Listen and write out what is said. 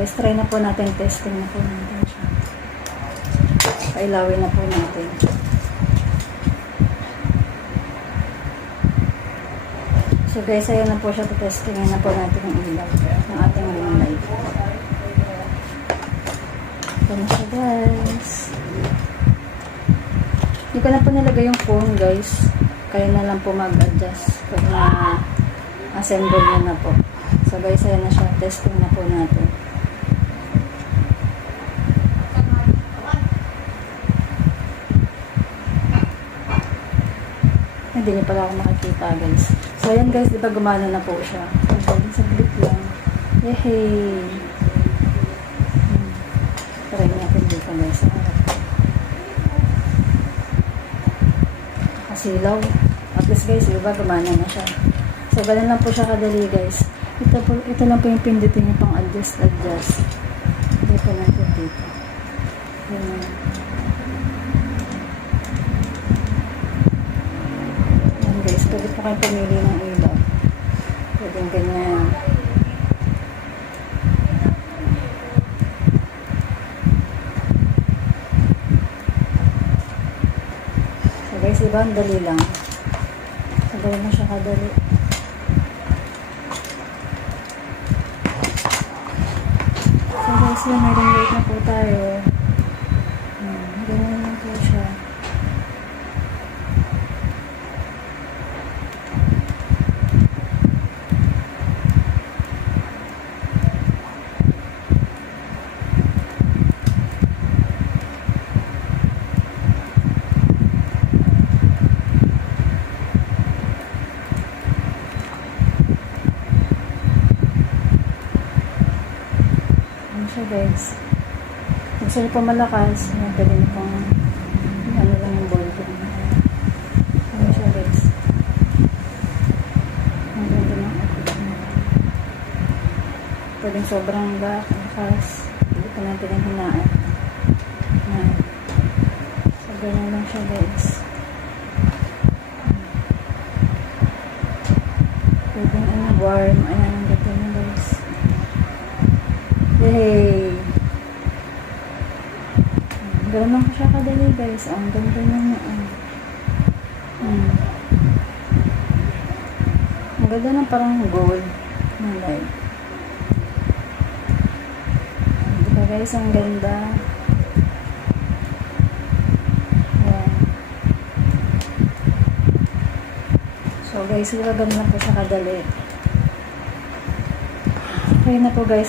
guys, try na po natin. Testing na po natin siya. Pailawin na po natin. So guys, ayun na po siya. Testingin na po natin ang ilaw ng ating ring light. Ito na siya guys. Hindi ko na po nilagay yung phone guys. Kaya na lang po mag-adjust pag na-assemble nyo na po. So guys, ayun na siya. Testing na po natin. Hindi niyo pala ako makikita guys. So ayan guys, diba gumana na po siya. So saglit lang. Yehey! Try natin dito guys. Kasilaw. At least guys, diba gumana na siya. So ganun lang po siya kadali guys. Ito lang po yung pindutin niyo pang adjust. Dito natin dito. Yan. Pwede po kayo pumili ng ilaw. Pwede ganyan. So guys, diba? Ang dali lang. So gawin na siya kadali. So guys, yun, may ring light na po tayo. Ganyan lang po siya. Siya guys. Kung gusto niyo pa malakas, pwede niyo pang ano lang yung volume. Ano siya guys. Ang ganda ng pwedeng sobrang lakas. Hindi pa natin yung hinaan. So ganyan lang siya guys. Pwedeng warm. Ayan ang ganda niya guys. Yay! Ganun lang ko siya kadali guys. Ang ganda niya. Ang ganda ng parang gold ng light. Diba guys? Ang ganda. Ayan. So guys, diba ganun lang po siya kadali. Okay na po guys.